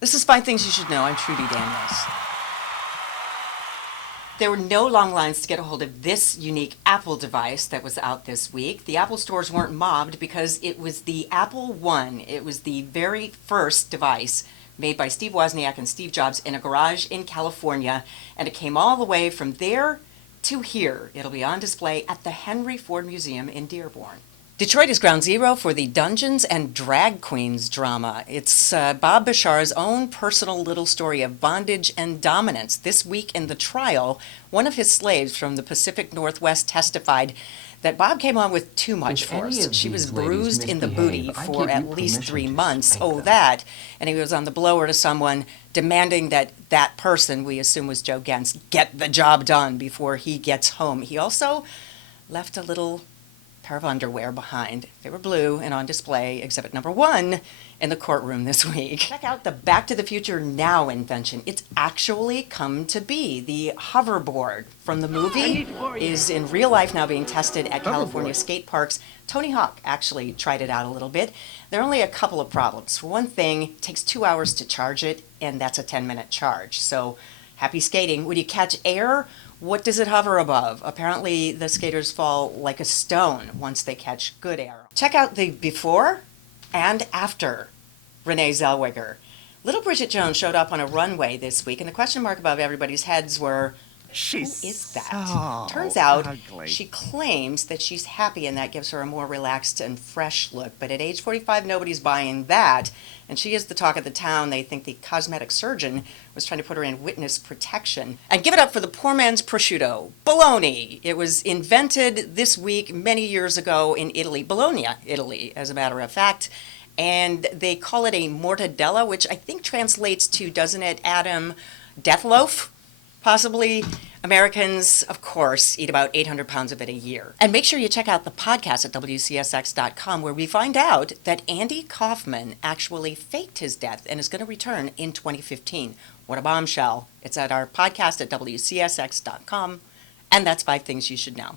This is 5 Things You Should Know. I'm Trudi Daniels. There were no long lines to get a hold of this unique Apple device that was out this week. The Apple stores weren't mobbed because it was the Apple One. It was the very first device made by Steve Wozniak and Steve Jobs in a garage in California, and it came all the way from there to here. It'll be on display at the Henry Ford Museum in Dearborn. Detroit is ground zero for the Dungeons and Drag Queens drama. It's Bob Bashar's own personal little story of bondage and dominance. This week in the trial, one of his slaves from the Pacific Northwest testified that Bob came on with too much force. She was bruised in the booty for at least 3 months. Oh, that. And he was on the blower to someone, demanding that that person, we assume was Joe Gens, get the job done before he gets home. He also left a little pair of underwear behind. They were blue and on display, exhibit number 1 in the courtroom this week. Check out the Back to the Future Now invention. It's actually come to be. The hoverboard from the movie is in real life now being tested at California skate parks. Tony Hawk actually tried it out a little bit. There are only a couple of problems. For one thing, it takes 2 hours to charge it, and that's a 10-minute charge. So happy skating. When you catch air, what does it hover above? Apparently, the skaters fall like a stone once they catch good air. Check out the before and after Renee Zellweger. Little Bridget Jones showed up on a runway this week, and the question mark above everybody's heads were, who is that? so Turns out ugly. she claims that she's happy and that gives her a more relaxed and fresh look. But at age 45, nobody's buying that. And she is the talk of the town. They think the cosmetic surgeon was trying to put her in witness protection. And give it up for the poor man's prosciutto, bologna. It was invented this week many years ago in Italy, Bologna, Italy, as a matter of fact. And they call it a mortadella, which I think translates to, doesn't it, Adam, death loaf? Possibly. Americans, of course, eat about 800 pounds of it a year. And make sure you check out the podcast at WCSX.com, where we find out that Andy Kaufman actually faked his death and is going to return in 2015. What a bombshell. It's at our podcast at WCSX.com. And that's 5 Things You Should Know.